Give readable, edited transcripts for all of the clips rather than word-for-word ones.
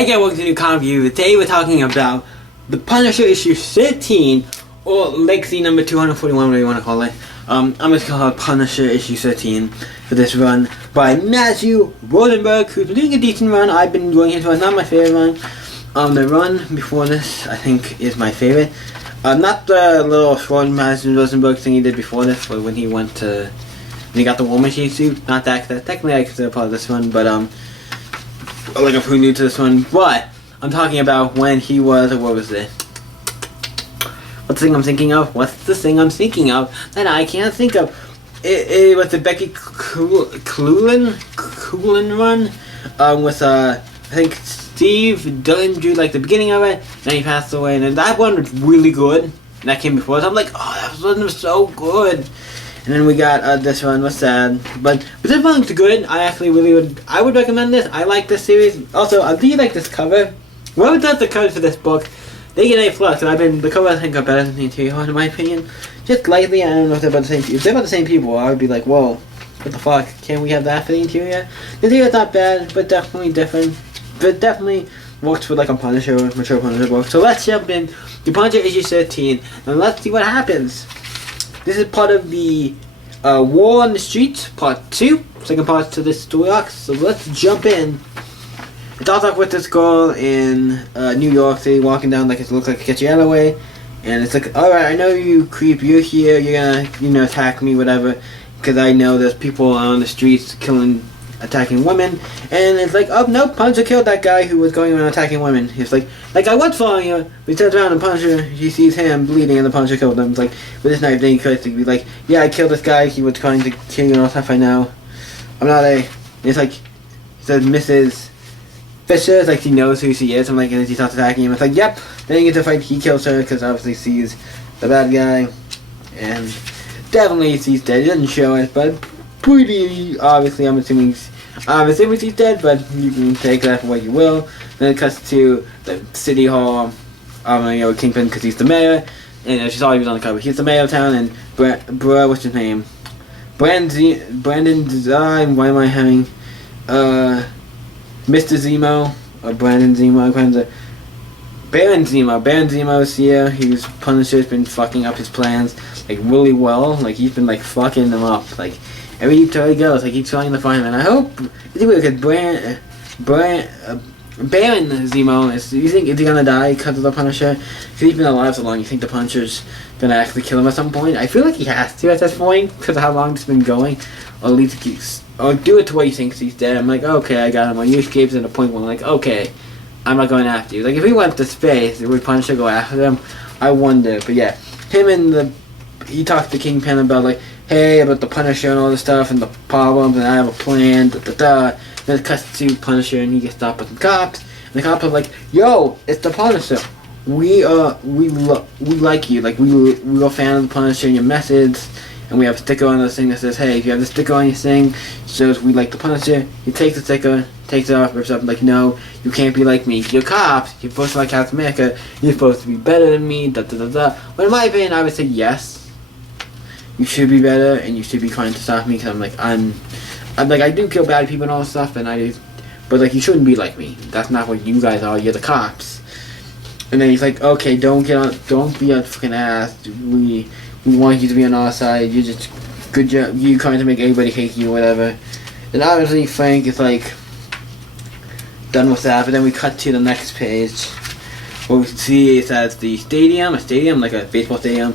Hey guys, welcome to a new comic review. Today we're talking about The Punisher issue 13, or Legacy number 241, whatever you want to call it. I'm just going to call it Punisher issue 13 for this run by Matthew Rosenberg, who's been doing a decent run. I've been enjoying his run, not my favorite run. The run before this, I think, is my favorite. Not the little short Matthew Rosenberg thing he did before this, but when he went to, when he got the War Machine suit. Not that, technically I consider part of this one, but like I'm pretty new to this one, but I'm talking about when he was, what was it? What's the thing I'm thinking of? What's the thing I'm thinking of that I can't think of? It was the Becky Coolan run, with I think Steve Dillon drew like the beginning of it, then he passed away, and that one was really good, and that came before, so I'm like, oh, that one was so good. And then we got this one was sad, but this one's good. I actually I would recommend this. I like this series. Also, I do like this cover. Whoever does the cover for this book, they get A+. And the cover I think are better than the interior, in my opinion. Just lightly, I don't know if they're about the same. If they're about the same people, I would be like, whoa, what the fuck? Can't we have that for the interior? The interior's not bad, but definitely different. But definitely works for like a Punisher, mature Punisher book. So let's jump in to Punisher issue 13, and let's see what happens. This is part of the War on the Streets, part 2, second part to this story arc, so let's jump in. It starts off with this girl in New York City walking down like it looks like a catchy alleyway, and it's like, alright, I know you creep, you're here, you're gonna, attack me, whatever, because I know there's people on the streets attacking women, and it's like, oh no, Punisher killed that guy who was going around attacking women. He's like I was following you, but he turns around and Punisher, he sees him bleeding and the Punisher killed him. It's like, with this knife, then he tries to be like, yeah, I killed this guy, he was trying to kill you and all stuff, I know. I'm not a, it's like, he says Mrs. Fisher, it's like he knows who she is, I'm like, and he starts attacking him, it's like, yep, then he gets a fight, he kills her, because obviously sees the bad guy, and definitely he's dead, he doesn't show it, but pretty obviously, I'm assuming he's dead, but you can take that for what you will. Then it cuts to the city hall, Kingpin, because he's the mayor, and as you saw, he was on the cover. He's the mayor of town, and what's his name? Brandon Design. Why am I having Mr. Zemo or Brandon Zemo? Baron Zemo is here. Punisher's been fucking up his plans like really well. Like he's been like fucking them up. Like every time he goes, like he's trying to find him. And I hope it's weird because Baron Zemo is. You think is he gonna die because of the Punisher? Because he's been alive so long. You think the Punisher's gonna actually kill him at some point? I feel like he has to at this point because of how long it's been going, or at least or do it to where he thinks he's dead. I'm like, okay, I got him. Or he escapes at a point where I'm like, okay, I'm not going after you. Like if he went to space, would Punisher go after them? I wonder. But yeah, he talked to Kingpin about like, hey, about the Punisher and all this stuff and the problems, and I have a plan. Then it cuts to Punisher and he gets stopped by some cops, and the cops are like, yo, it's the Punisher. We like you. Like we're a fan of the Punisher and your message. And we have a sticker on this thing that says, hey, if you have the sticker on your thing, shows we like the Punisher. He takes the sticker, takes it off, rips it up, like, no, you can't be like me. You're cops. You're supposed to like Captain America. You're supposed to be better than me, But in my opinion, I would say yes. You should be better, and you should be trying to stop me, because I'm like, I do kill bad people and all this stuff, but like, you shouldn't be like me. That's not what you guys are. You're the cops. And then he's like, okay, don't be a fucking ass. We want you to be on our side. You're just good job. You trying to make everybody hate you, or whatever. And obviously Frank is like done with that. But then we cut to the next page, where we see it as the stadium, like a baseball stadium.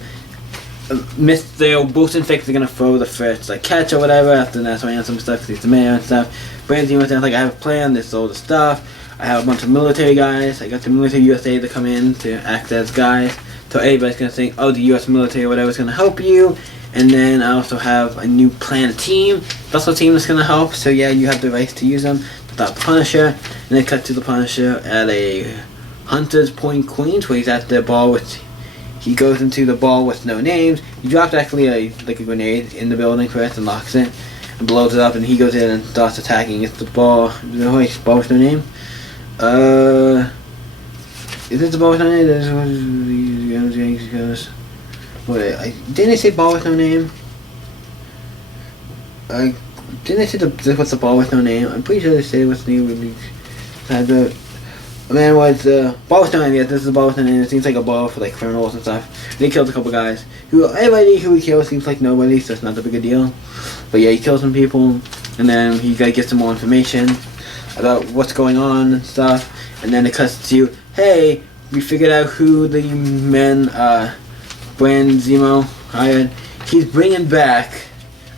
Mr. Wilson thinks they're gonna throw the first like catch or whatever after the national anthem stuff, because he's the mayor and stuff. Brandon was like, I have a plan. This is all the stuff. I have a bunch of military guys. I got the military USA to come in to act as guys. So everybody's going to think, oh, the U.S. military or whatever is going to help you. And then I also have a new planned team. That's a team that's going to help. So yeah, you have the rights to use them without the Punisher. And then cut to the Punisher at a Hunters Point, Queens, where he's at the ball with... He goes into the ball with no names. He drops actually a grenade in the building first and locks it. And blows it up, and he goes in and starts attacking. It's the ball... Ball with no name? Is this the ball with no name? Didn't they say ball with no name? Didn't they say what's the ball with no name? I'm pretty sure they said what's the name. And then was Boston, yeah, this is Boston, and it seems like a ball for like criminals and stuff. And he kills a couple guys. Everybody who he kills seems like nobody, so it's not a big a deal. But yeah, he kills some people, and then he gets some more information about what's going on and stuff. And then it cuts to, hey, we figured out who the men Brand Zemo hired. He's bringing back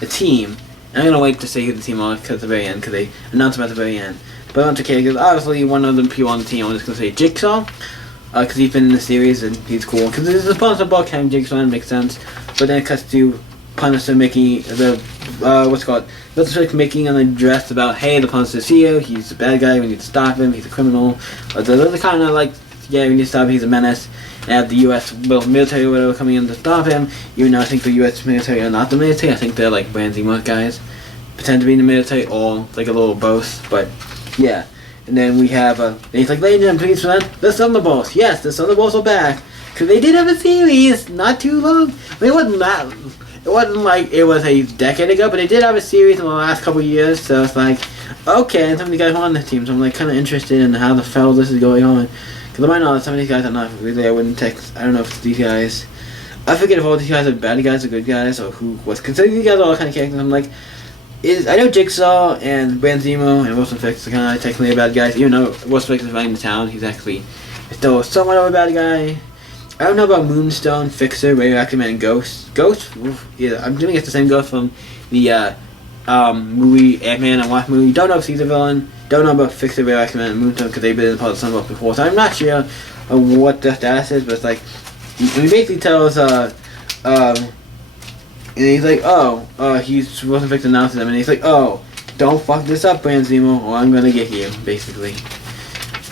a team. And I'm gonna wait to say who the team are at the very end, because they announced them at the very end. But I don't care, because obviously one of the people on the team, I'm just gonna say Jigsaw, because he's been in the series and he's cool. Because this is a sponsor book, having Jigsaw, and makes sense. But then it cuts to Punisher making the making an address about, hey, the Punisher's here, he's a bad guy, we need to stop him, he's a criminal. They're kind of like, yeah, we need to stop him, he's a menace. And have the U.S. military or whatever coming in to stop him, even though I think the U.S. military are not the military. I think they're like Brand Zemo guys, pretend to be in the military, or like a little both, but yeah. And then we have, he's like, ladies and please, friend, the Thunderbolts. Yes, the Thunderbolts are back. Because they did have a series not too long. I mean, it wasn't like it was a decade ago, but they did have a series in the last couple of years, so it's like, okay, and some of the guys were on the team, so I'm like kind of interested in how the hell this is going on. Because I might know some of these guys are not really, I wouldn't text, I don't know if these guys, I forget if all these guys are bad guys or good guys, or who was, considering these guys are all kind of characters, I'm like, I know Jigsaw and Brand Zemo and Wilson Fisk are kind of technically bad guys, even though Wilson Fisk is running the town, he's actually still somewhat of a bad guy. I don't know about Moonstone, Fixer, Radioactive Man, and Ghost. Ghost? Oof, yeah, I'm doing it the same Ghost from the movie Ant-Man and Wasp movie. Don't know if he's a villain. Don't know about Fixer, Radioactive Man, and Moonstone because they've been in part of Sunbelt before, so I'm not sure what the status is, but it's like, he basically tells, and he's like, he's Wilson Fisk announces them, and he's like, oh, don't fuck this up, Brand Zemo, or I'm gonna get you, basically.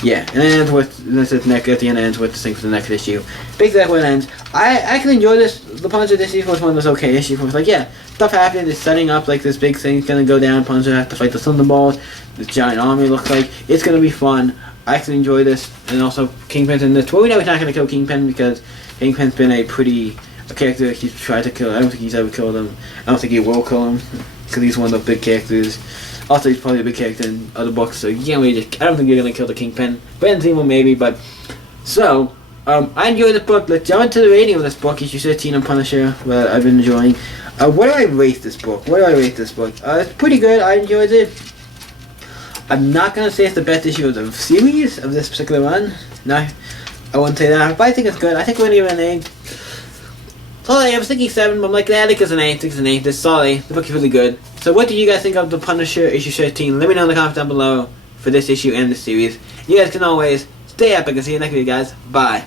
Yeah, and it ends with, at the end it ends with the thing for the next issue. Basically that's where it ends. I actually enjoy this. The Punisher this issue was one of those okay issues. It was like, yeah, stuff happened, it's setting up like this big thing's gonna go down, Punisher has to fight the Thunderbolts, this giant army looks like, it's gonna be fun. I actually enjoy this, and also Kingpin's in this. Well, we know he's not gonna kill Kingpin because Kingpin's been a character he's tried to kill. I don't think he's ever killed him. I don't think he will kill him, because he's one of the big characters. Also, he's probably a big character in other books, so you can't really I don't think you're gonna kill the Kingpin. Brand Zemo maybe, but so I enjoyed this book. Let's jump into the rating of this book, issue 13 on Punisher, where I've been enjoying. What do I rate this book? It's pretty good. I enjoyed it. I'm not gonna say it's the best issue of the series of this particular run. No, I wouldn't say that, but I think it's good. I think we're gonna give it an 8. Sorry, I was thinking 7, but I'm like, I think it's an 8. This sorry, the book is really good. So what do you guys think of the Punisher issue 13? Let me know in the comments down below for this issue and this series. You guys can always stay epic and see you next video, guys. Bye.